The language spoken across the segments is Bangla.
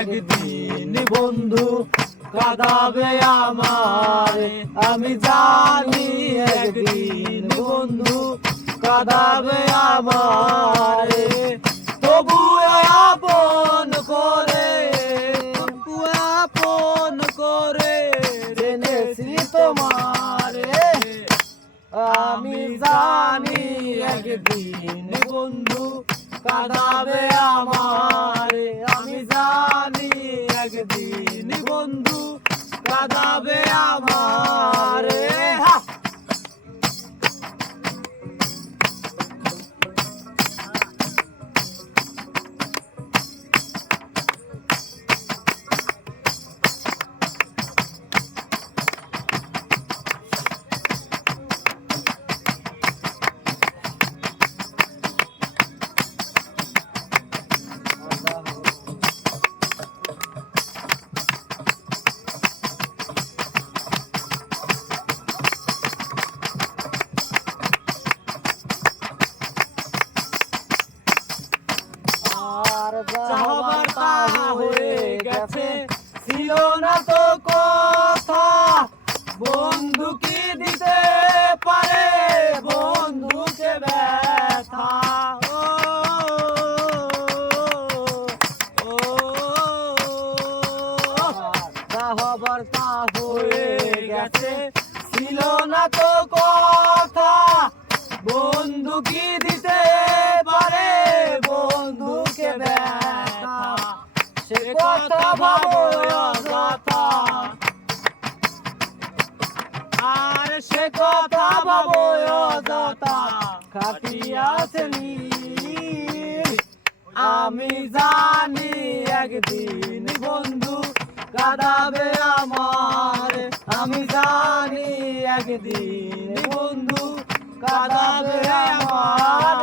একদিন বন্ধু কাঁদাবে আমারে। আমি জানি একদিন বন্ধু কাঁদাবে আমারে। তবু আপন করে, তবু আপন করে জেনেছি তোমারে। আমি জানি একদিন বন্ধু কাঁদাবে আমার আমি জানি একদিন বন্ধু কাঁদাবে আমারে। তা হয়ে গেছে। ছিল না তো কথা। বন্ধু কি দিতে পারে? বন্ধুকে ব্যথা। গেছে। না তো কথা। বন্ধু কি দিতে পারে? সে কথা ভাবো অযথা আর সে কথা ভাবো অযথা খাটিয়াছে নীল। আমি জানি একদিন বন্ধু কাঁদাবে আমার আমি জানি একদিন বন্ধু কাঁদাবে আমার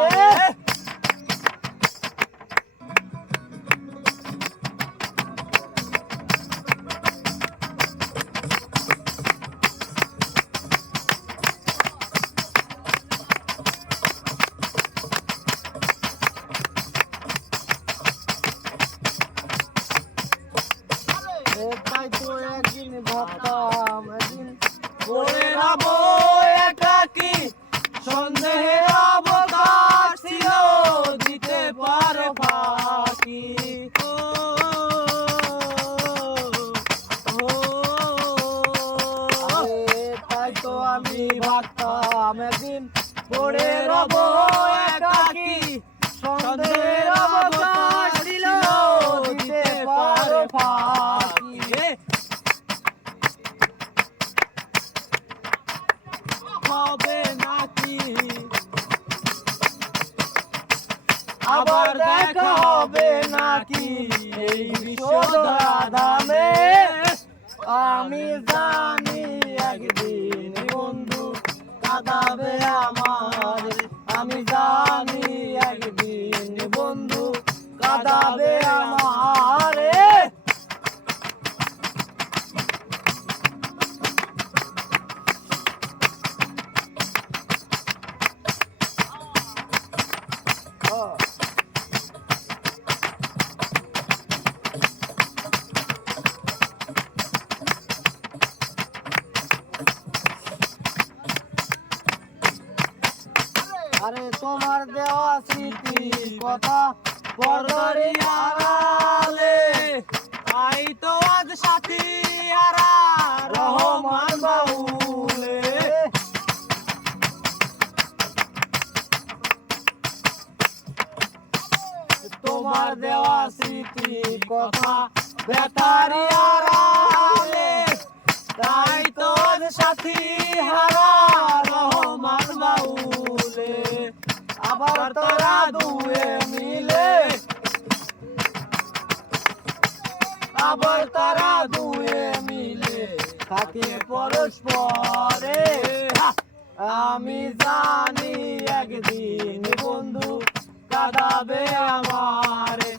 তাই তো একদিন ভাবতাম একদিন পড়ে রবো একাকি সন্দেহের অবকাশ ছিল দিতে পারো ফাঁকি। তাই তো আমি ভাবতাম একদিন পড়ে রবো একাকি সন্দেহের ছিল দিতে পারো ফাঁকি। দেখা হবে নাকি? এই বিশ্বদামে আমি জানি একদিন বন্ধু কাঁদাবে আমার। আমি জানি একদিন বন্ধু কাঁদাবে আরে তোমার দেওয়া স্মৃতি কথা আড়ালে। আই তো আজ সাথী আরা রহমান বাউলে। তোমার দেওয়া স্মৃতি কথা বেতারি আড়ালে। তাই তো আজ সাথী হারা রহমান বাউলে। আবার তোরা দুয়ে মিলে। আবার তারা দুয়ে মিলে। থাকে পরস্পরে। আমি জানি একদিন বন্ধু কাদাবে আমারে।